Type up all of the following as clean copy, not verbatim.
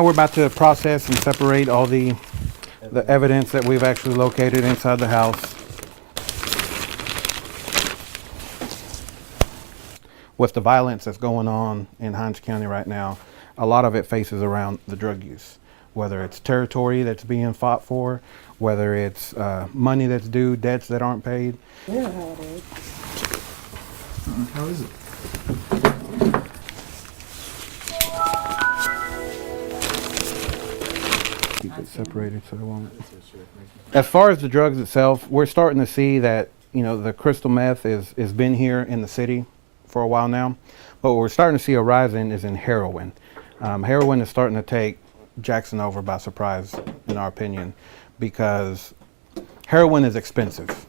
We're about to process and separate all the evidence that we've actually located inside the house. With the violence that's going on in Hinds County right now, a lot of it faces around the drug use. Whether it's territory that's being fought for, whether it's money that's due, debts that aren't paid. Yeah, how it is. How is it? Keep it separated so it won't. As far as the drugs itself, we're starting to see that, you know, the crystal meth is been here in the city for a while now. But what we're starting to see a rise in is in heroin. Heroin is starting to take Jackson over by surprise, in our opinion, because heroin is expensive.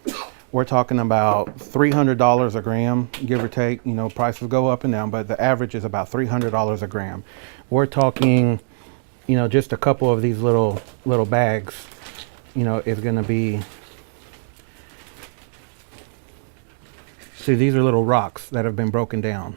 We're talking about $300 a gram, give or take. You know, prices go up and down, but the average is about $300 a gram. We're talking, you know, just a couple of these little bags, you know, is going to be. See, these are little rocks that have been broken down.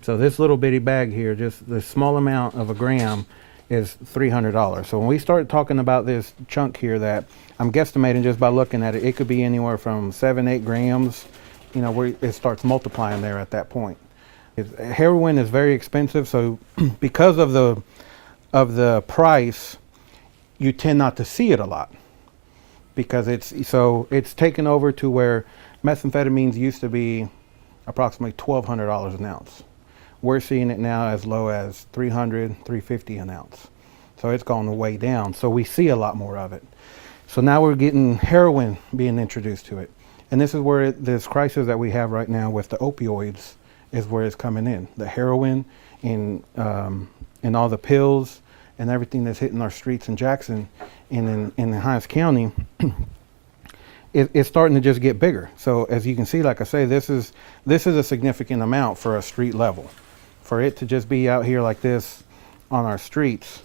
So this little bitty bag here, just the small amount of a gram, is $300. So when we start talking about this chunk here that I'm guesstimating just by looking at it, it could be anywhere from 7-8 grams, you know, where it starts multiplying there at that point. Heroin is very expensive, so because of the price, you tend not to see it a lot, because it's taken over to where methamphetamines used to be approximately $1,200 an ounce. We're seeing it now as low as $300, $350 an ounce. So it's gone way down. So we see a lot more of it. So now we're getting heroin being introduced to it. And this is where this crisis that we have right now with the opioids is where it's coming in. The heroin and all the pills and everything that's hitting our streets in Jackson and in Hinds County, it's starting to just get bigger. So as you can see, like I say, this is a significant amount for a street level. For it to just be out here like this on our streets,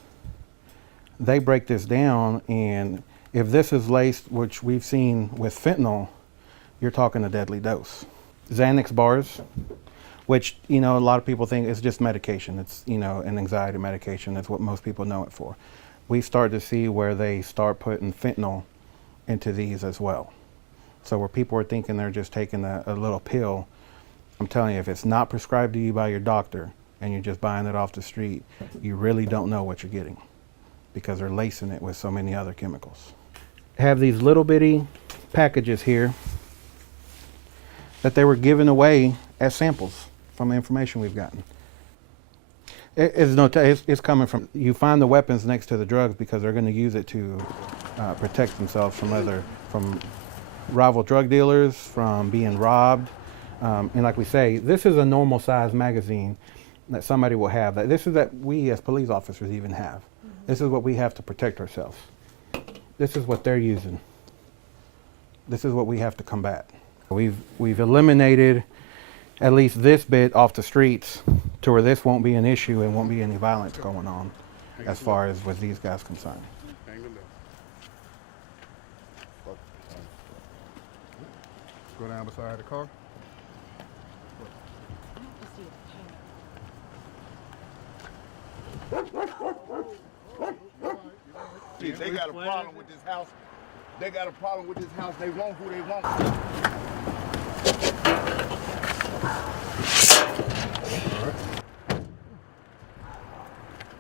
they break this down, and if this is laced, which we've seen with fentanyl, you're talking a deadly dose. Xanax bars, which, you know, a lot of people think it's just medication. It's, you know, an anxiety medication. That's what most people know it for. We start to see where they start putting fentanyl into these as well. So where people are thinking they're just taking a little pill, I'm telling you, if it's not prescribed to you by your doctor and you're just buying it off the street, you really don't know what you're getting, because they're lacing it with so many other chemicals. Have these little bitty packages here that they were giving away as samples from the information we've gotten. It's coming from, you find the weapons next to the drugs because they're going to use it to protect themselves from rival drug dealers, from being robbed. And like we say, this is a normal size magazine that somebody will have. This is that we as police officers even have. Mm-hmm. This is what we have to protect ourselves. This is what they're using. This is what we have to combat. We've eliminated at least this bit off the streets to where this won't be an issue and won't be any violence going on as far as with these guys concerned. Go down beside the car. See, they got a problem with this house. They got a problem with this house. They want who they want.